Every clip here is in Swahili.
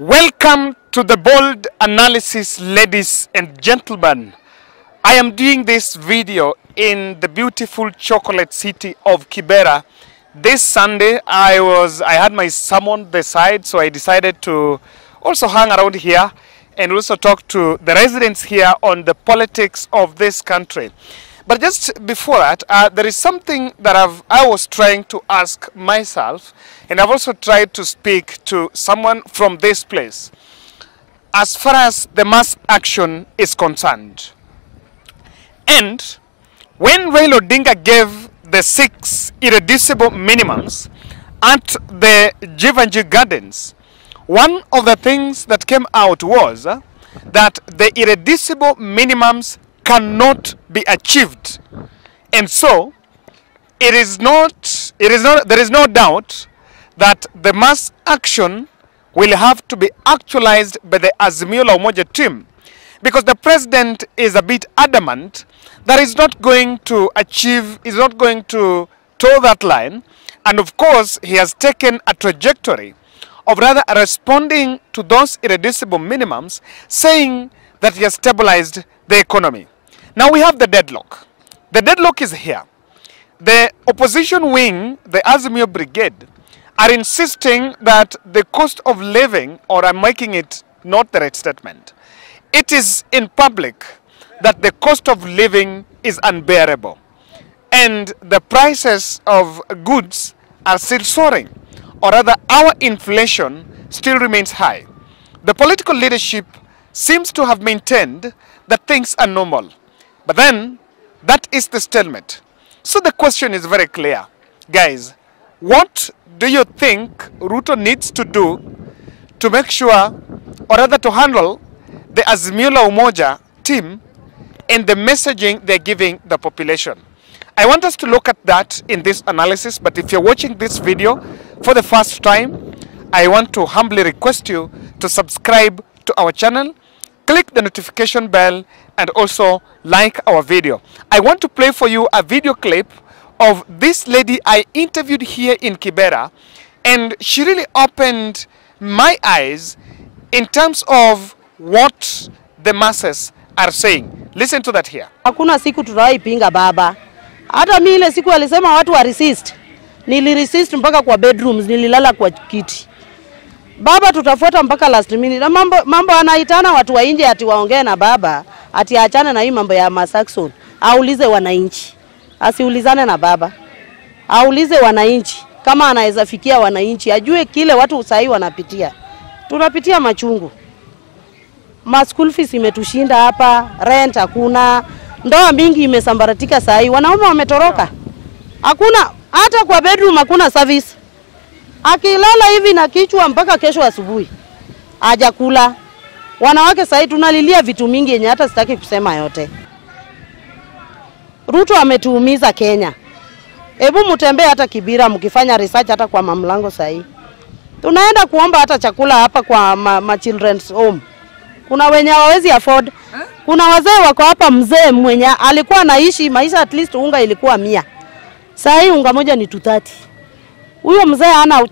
Welcome to the bold analysis, ladies and gentlemen. I am doing this video in the beautiful chocolate city of Kibera. This Sunday, I had my son on the side, so I decided to also hang around here and also talk to the residents here on the politics of this country. But just before that, there is something that I was trying to ask myself, and I've also tried to speak to someone from this place. As far as the mass action is concerned, and when Raila Odinga gave the 6 irreducible minimums at the Jivanji Gardens, one of the things that came out was that the irreducible minimums cannot be achieved, and so there is no doubt that the mass action will have to be actualized by the Azimio la Umoja team, because the president is a bit adamant that he's not going to toe that line, and of course he has taken a trajectory of rather responding to those irreducible minimums, saying that he has stabilized the economy. Now we have the deadlock. The deadlock is here. The opposition wing, the Azimio Brigade, are insisting that the cost of living, or I'm making it not the right statement, it is in public that the cost of living is unbearable, and the prices of goods are still soaring, or rather our inflation still remains high. The political leadership seems to have maintained that things are normal, but then that is the stalemate. So the question is very clear. Guys, what do you think RUTO needs to do to make sure, or rather to handle, the Azimio la Umoja team and the messaging they're giving the population? I want us to look at that in this analysis, but if you're watching this video for the first time, I want to humbly request you to subscribe to our channel, click the notification bell, and also like our video. I want to play for you a video clip of this lady I interviewed here in Kibera, and she really opened my eyes in terms of what the masses are saying. Listen to that here. Hakuna siku tutaipinga baba. Hata mimi ile siku alisema watu wa resist. Niliresist mpaka kwa bedrooms, nililala kwa kiti. Baba tutafuata mpaka last minute. Na mambo anaitana watu wa nje ati waongee na baba, ati aachane na hii mambo ya Masaxon. Aulize wananchi. Asiulizane na baba. Aulize wananchi kama anaweza fikia wananchi, ajue kile watu sahi wanapitia. Tunapitia machungu. School fees imetushinda hapa, rent hakuna, ndoa mingi imesambaratika sahi, wanaume wametoroka. Hakuna hata kwa bedroom hakuna service. Akilala hivi na kichwa mpaka kesho asubuhi. Hajakula. Wanawake sahi tunalilia vitu mingi yenye hata sitaki kusema yote. RUTO ametuumiza Kenya. Hebu mtembee hata Kibira mkifanya research hata kwa mamlango sahi. Tunaenda kuomba hata chakula hapa kwa children's home. Kuna wenye hawezi afford. Kuna wazee wako hapa, mzee mwenye alikuwa anaishi maisha at least unga ilikuwa 100. Sasa hii unga moja ni 230. Huyo mzee hana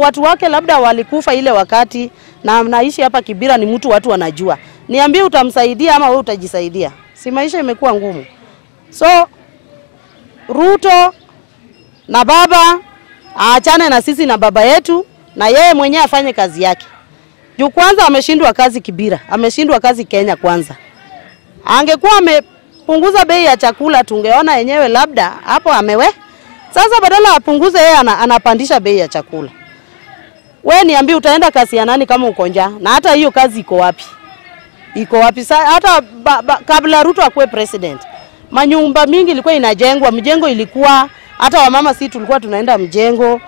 watu wake labda walikufa ile wakati, na anaishi hapa Kibira, ni mtu watu wanajua. Niambie utamsaidia ama wewe utajisaidia? Si maisha imekuwa ngumu. So RUTO na baba aachane na sisi na baba yetu, na yeye mwenyewe afanye kazi yake. Juu kwanza ameshindwa kazi Kibira, ameshindwa kazi Kenya kwanza. Angekuwa amepunguza bei ya chakula tungeona yenyewe labda hapo amewe. Sasa badala apunguze yeye anapandisha bei ya chakula. Wewe niambie utaenda kazi ya nani kama uko njaa? Na hata hiyo kazi iko wapi? Iko wapi? Hata kabla RUTO akuwe president, manyumba mingi ilikuwa inajengwa, mjengo ilikuwa hata wamama si tulikuwa tunaenda mjengo.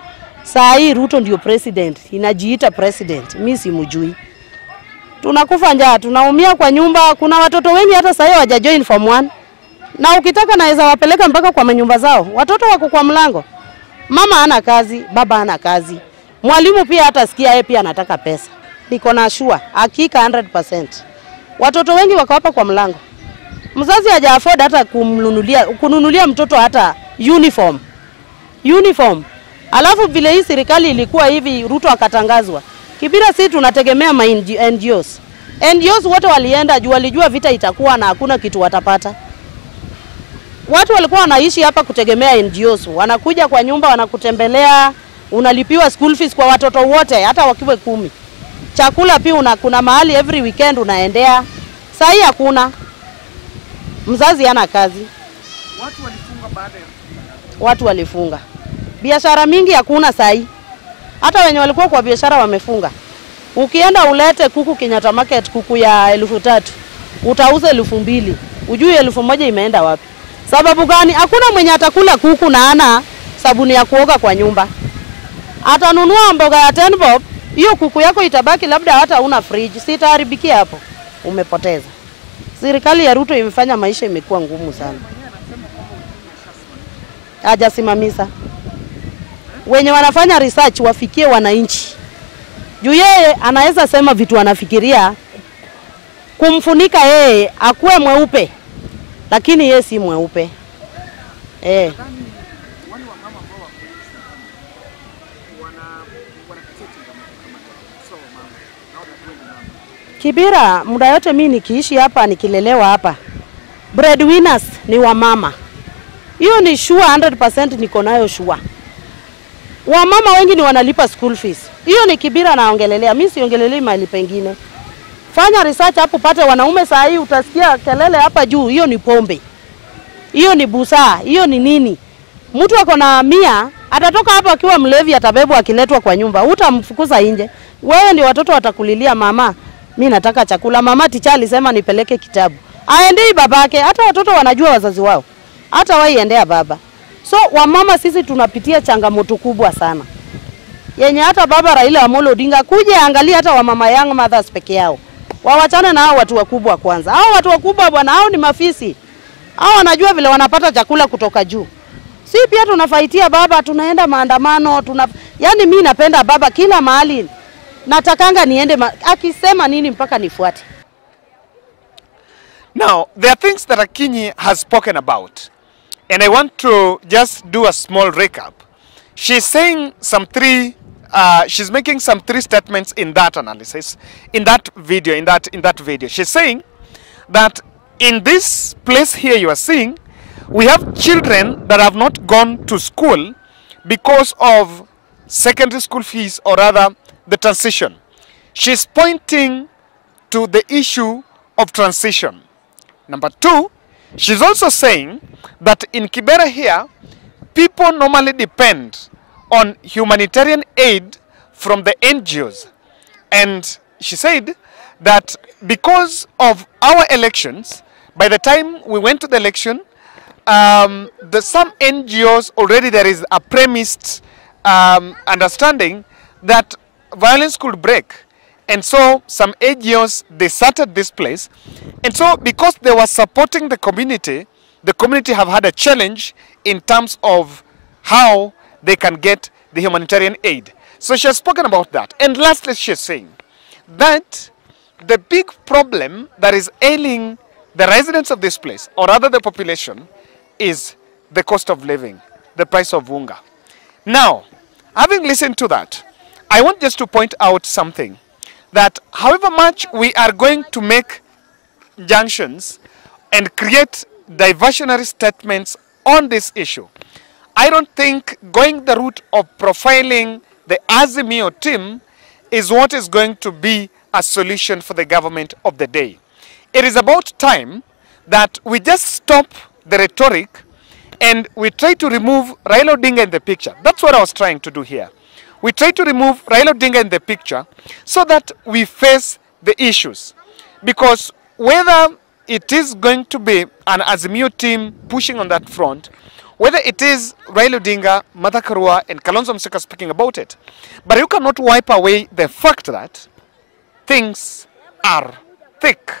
Saa hii RUTO ndio president, inajiita president. Mimi simjui. Tunakufa njaa, tunaumia kwa nyumba. Kuna watoto wengi hata sasa hawajajoin form 1. Na ukitaka naweza wapeleka mpaka kwa manyumba zao. Watoto wako kwa mlango. Mama hana kazi, baba hana kazi. Mwalimu pia hata sikia yeye pia anataka pesa. Niko na sure, hakika 100%. Watoto wengi wako hapa kwa mlango. Mzazi haja afford hata kununulia mtoto hata uniform. Alafu vile hii serikali ilikuwa hivi, RUTO akatangazwa. Kibira si tunategemea ma NGOs. NGOs wote walienda juu walijua vita itakuwa na hakuna kitu watapata. Watu walikuwa wanaishi hapa kutegemea NGOs. Wanakuja kwa nyumba, wanakutembelea, unalipiwa school fees kwa watoto wote hata wakiwe 10. Chakula pia kuna mahali every weekend unaendea. Sasa hii hakuna. Mzazi hana kazi. Watu walifunga baada ya watu walifunga. Biashara mingi hakuna sasa hii. Hata wenye walikuwa kwa biashara wamefunga. Ukienda ulete kuku Kenyatta Market, kuku ya 3,000, utauza 2,000. Ujui 1,000 imeenda wapi? Sababu gani? Hakuna mwenye atakula kuku na ana sabuni ya kuoga kwa nyumba. Atanunua mboga ya 10 bob, hiyo kuku yako itabaki labda hata una fridge, sitaharibikia hapo. Umepoteza. Serikali ya Ruto imefanya maisha imekuwa ngumu sana. Hajasimamisha. Wenye wanafanya research wafikie wananchi. Juu yeye anaweza sema vitu anafikiria kumfunika yeye akuwe mweupe, lakini yeye si mweupe. Kibira, muda yote mimi nikiishi hapa nikilelewa hapa, breadwinners ni wamama. Hiyo ni sure 100% niko nayo sure. Wamama wengi ni wanalipa school fees. Hiyo ni Kibira naongelelea, mimi siongelelei mahali pengine. Fanya research hapo pate wanaume saa hii utasikia kelele hapa juu, hiyo ni pombe. Hiyo ni busaa, hiyo ni nini? Mtu ako na 100, atatoka hapa akiwa mlevi atabebwa akiletwa kwa nyumba. Utamfukuza nje. Wewe ndio watoto watakulilia mama, mimi nataka chakula. Mama ticha alisema nipeleke kitabu. Aendei babake, hata watoto wanajua wazazi wao. Hata waiendea baba. So wamama sisi tunapitia changamoto kubwa sana. Yenye hata baba Raila Amolo Odinga kuje angalia hata wamama young mothers peke yao. Wawachane na hao watu wakubwa kwanza. Hao watu wakubwa bwana, hao ni mafisi. Hao wanajua vile wanapata chakula kutoka juu. Si pia tunafaitia baba, tunaenda maandamano, yani mimi napenda baba kila mahali. Natakanga niende akisema nini mpaka nifuate. Now, there are things that Akinyi has spoken about. And I want to just do a small recap. She's saying she's making some 3 statements in that analysis, in that video. She's saying that in this place here you are seeing, we have children that have not gone to school because of secondary school fees, or rather the transition. She's pointing to the issue of transition. Number 2, she's also saying that in Kibera here, people normally depend on humanitarian aid from the NGOs. And she said that because of our elections, by the time we went to the election, some NGOs already there is a premised understanding that violence could break. And so some NGOs deserted this place. And so because they were supporting the community have had a challenge in terms of how they can get the humanitarian aid. So she has spoken about that. And lastly, she is saying that the big problem that is ailing the residents of this place, or rather the population, is the cost of living, the price of unga. Now, having listened to that, I want just to point out something, that however much we are going to make junctions and create diversionary statements on this issue, I don't think going the route of profiling the Azimio team is what is going to be a solution for the government of the day. It is about time that we just stop the rhetoric and we try to remove Raila Odinga in the picture. That's what I was trying to do here. We try to remove Raila Odinga in the picture so that we face the issues. Because whether it is going to be an Azimio team pushing on that front, whether it is Raila Odinga, Martha Karua, and Kalonzo Musyoka speaking about it, but you cannot wipe away the fact that things are thick,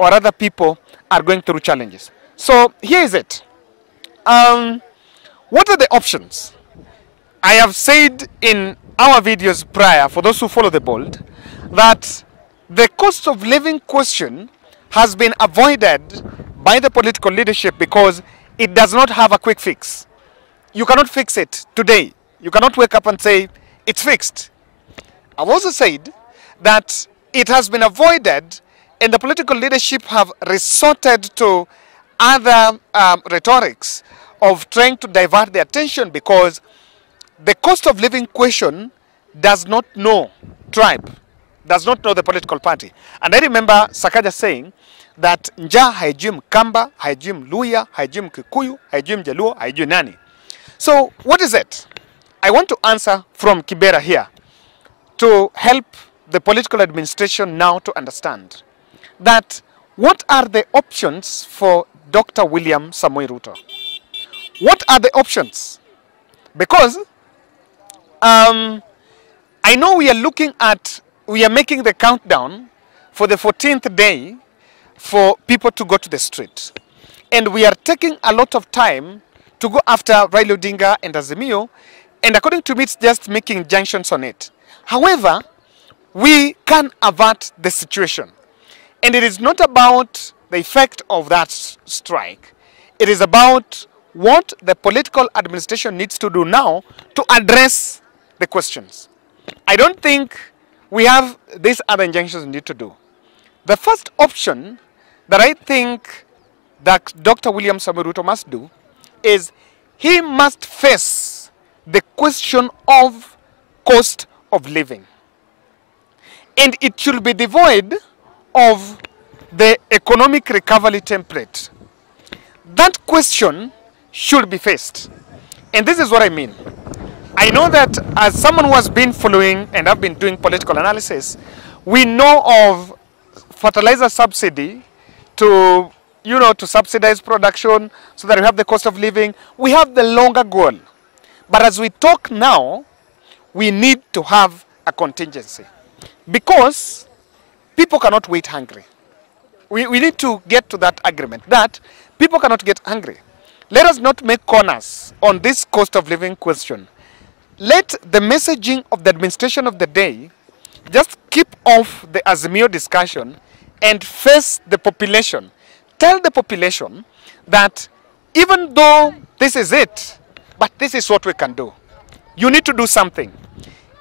or other people are going through challenges. So here is it. What are the options? I have said in our videos prior, for those who follow the bold, that the cost of living question has been avoided by the political leadership because it does not have a quick fix. You cannot fix it today. You cannot wake up and say, it's fixed. I've also said that it has been avoided, and the political leadership have resorted to other rhetorics of trying to divert the attention, because the cost of living question does not know tribe, does not know the political party. And I remember Sakaja saying that nja haijui Mkamba, haijui Mluya, haijui Mkikuyu, haijui Mjaluo, haijui nani. So what is it? I want to answer from Kibera here to help the political administration now to understand that what are the options for Dr. William Samoei Ruto? What are the options? Because I know we are making the countdown for the 14th day for people to go to the street. And we are taking a lot of time to go after Raila Odinga and Azimio, and according to me, it's just making junctions on it. However, we can avert the situation. And it is not about the effect of that strike. It is about what the political administration needs to do now to address the questions. I don't think we have these other injunctions we need to do. The first option that I think that Dr. William Samoei Ruto must do is he must face the question of cost of living. And it should be devoid of the economic recovery template. That question should be faced. And this is what I mean. I know that as someone who has been following and have been doing political analysis, we know of fertilizer subsidy to, to subsidize production so that we have the cost of living. We have the longer goal. But as we talk now, we need to have a contingency, because people cannot wait hungry. We need to get to that agreement that people cannot get hungry. Let us not make corners on this cost of living question. Let the messaging of the administration of the day just keep off the Azimio discussion and face the population. Tell the population that even though this is it, but this is what we can do. You need to do something.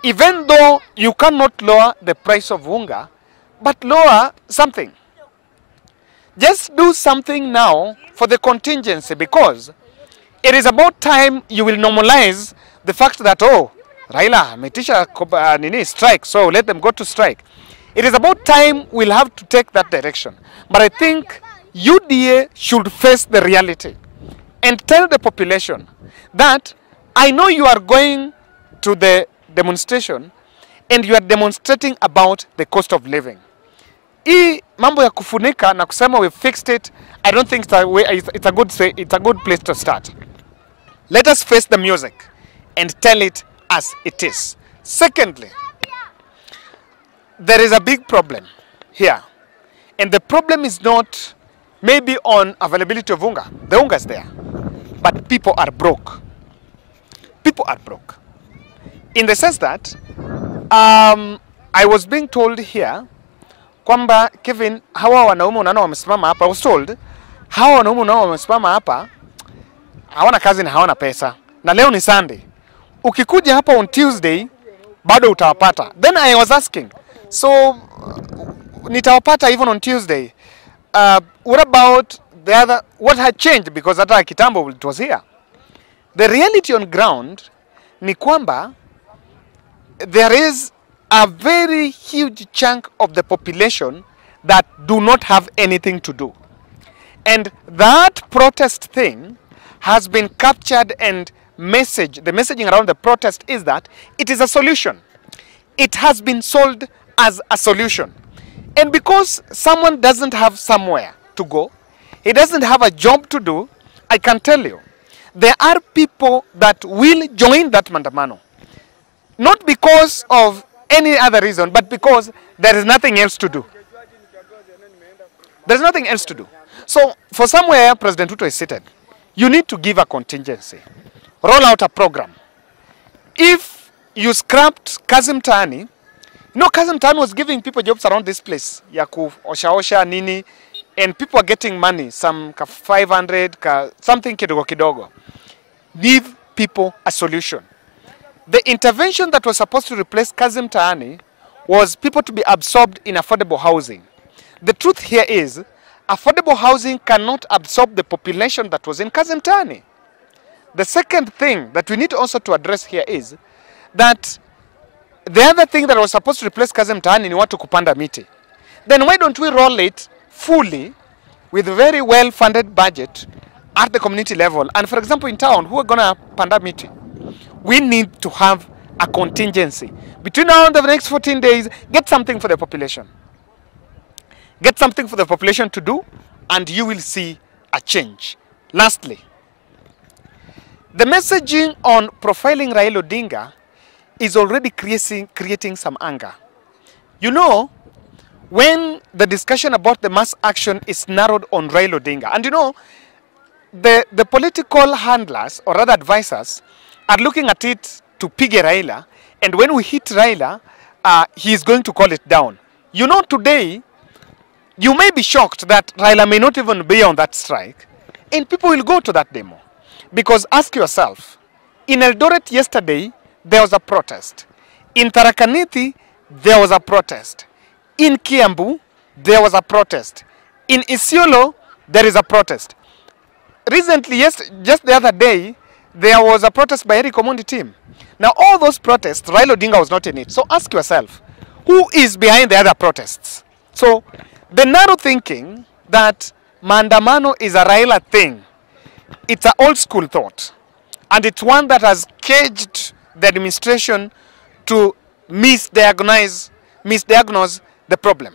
Even though you cannot lower the price of unga, but lower something. Just do something now for the contingency, because it is about time you will normalize the fact that, oh, Raila ametisha strike, so let them go to strike. It is about time we'll have to take that direction. But I think UDA should face the reality and tell the population that I know you are going to the demonstration and you are demonstrating about the cost of living. Hii mambo ya kufunika na kusema we fixed it, I don't think it's a good place to start. Let us face the music and tell it as it is. Secondly, there is a big problem here. And the problem is not maybe on availability of unga. The unga is there. But people are broke. People are broke. In the sense that I was being told here kwamba Kevin, hawa wanaume unaona wamesimama hapa. I was told hawa wanaume unaona wamesimama hapa hawana kazi na hawana pesa. Na leo ni Sunday. Ukikuja hapa on Tuesday bado utawapata. Then I was asking, so nitawapata even on Tuesday. What about the other? What had changed? Because hata kitambo it was here. The reality on ground ni kwamba there is a very huge chunk of the population that do not have anything to do. And that protest thing has been captured, and the messaging around the protest is that it is a solution. It has been sold as a solution. And because someone doesn't have somewhere to go, he doesn't have a job to do, I can tell you, there are people that will join that mandamano. Not because of any other reason, but because there is nothing else to do. There's nothing else to do. So, for somewhere President Ruto is seated, you need to give a contingency. Roll out a program. If you scrapped Kazi Mtaani, Kazi Mtaani was giving people jobs around this place. Ya kuosha nini, and people are getting money, some 500, something kidogo kidogo. Give people a solution. The intervention that was supposed to replace Kazi Mtaani was people to be absorbed in affordable housing. The truth here is, affordable housing cannot absorb the population that was in Kazi Mtaani. The second thing that we need also to address here is that the other thing that was supposed to replace Kazi Mtaani ni watu kupanda miti. Then why don't we roll it fully with a very well-funded budget at the community level? And for example, in town, who are going to panda miti? We need to have a contingency. Between now and the next 14 days, get something for the population. Get something for the population to do, and you will see a change. Lastly, the messaging on profiling Raila Odinga is already creating some anger. You know, when the discussion about the mass action is narrowed on Raila Odinga, and you know, the political handlers, or rather advisors, are looking at it to pig Raila, and when we hit Raila, he is going to call it down. You know, today, you may be shocked that Raila may not even be on that strike, and people will go to that demo. Because ask yourself, in Eldoret yesterday, there was a protest. In Tharaka Nithi, there was a protest. In Kiambu, there was a protest. In Isiolo, there is a protest. Recently, just the other day, there was a protest by Eric Omondi team. Now, all those protests, Raila Odinga was not in it. So ask yourself, who is behind the other protests? So the narrow thinking that maandamano is a Raila thing, it's an old school thought. And it's one that has caged the administration to misdiagnose the problem.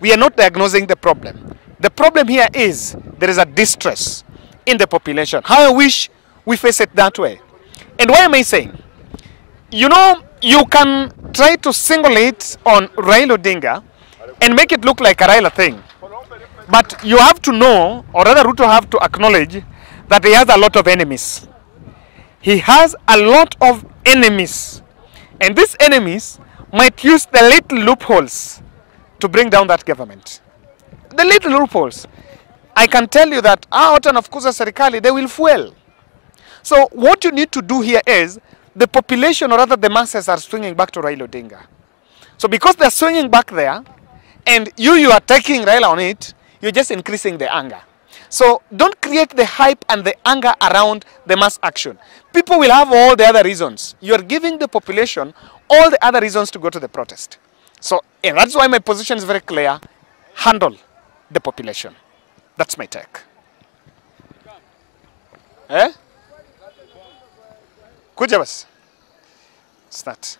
We are not diagnosing the problem. The problem here is there is a distress in the population. How I wish we face it that way. And why am I saying? You know, you can try to single it on Raila Odinga and make it look like a Raila thing. But you have to know, or rather RUTO have to acknowledge, that he has a lot of enemies. He has a lot of enemies. And these enemies might use the little loopholes to bring down that government. The little loopholes. I can tell you that out and of course serikali, they will fuel. So what you need to do here is, the population, or rather the masses, are swinging back to Raila Odinga. So because they're swinging back there, and you are taking Raila on it, you're just increasing the anger. So don't create the hype and the anger around the mass action. People will have all the other reasons. You're giving the population all the other reasons to go to the protest. So and that's why my position is very clear. Handle the population. That's my take. Eh? Kuja basi. Start.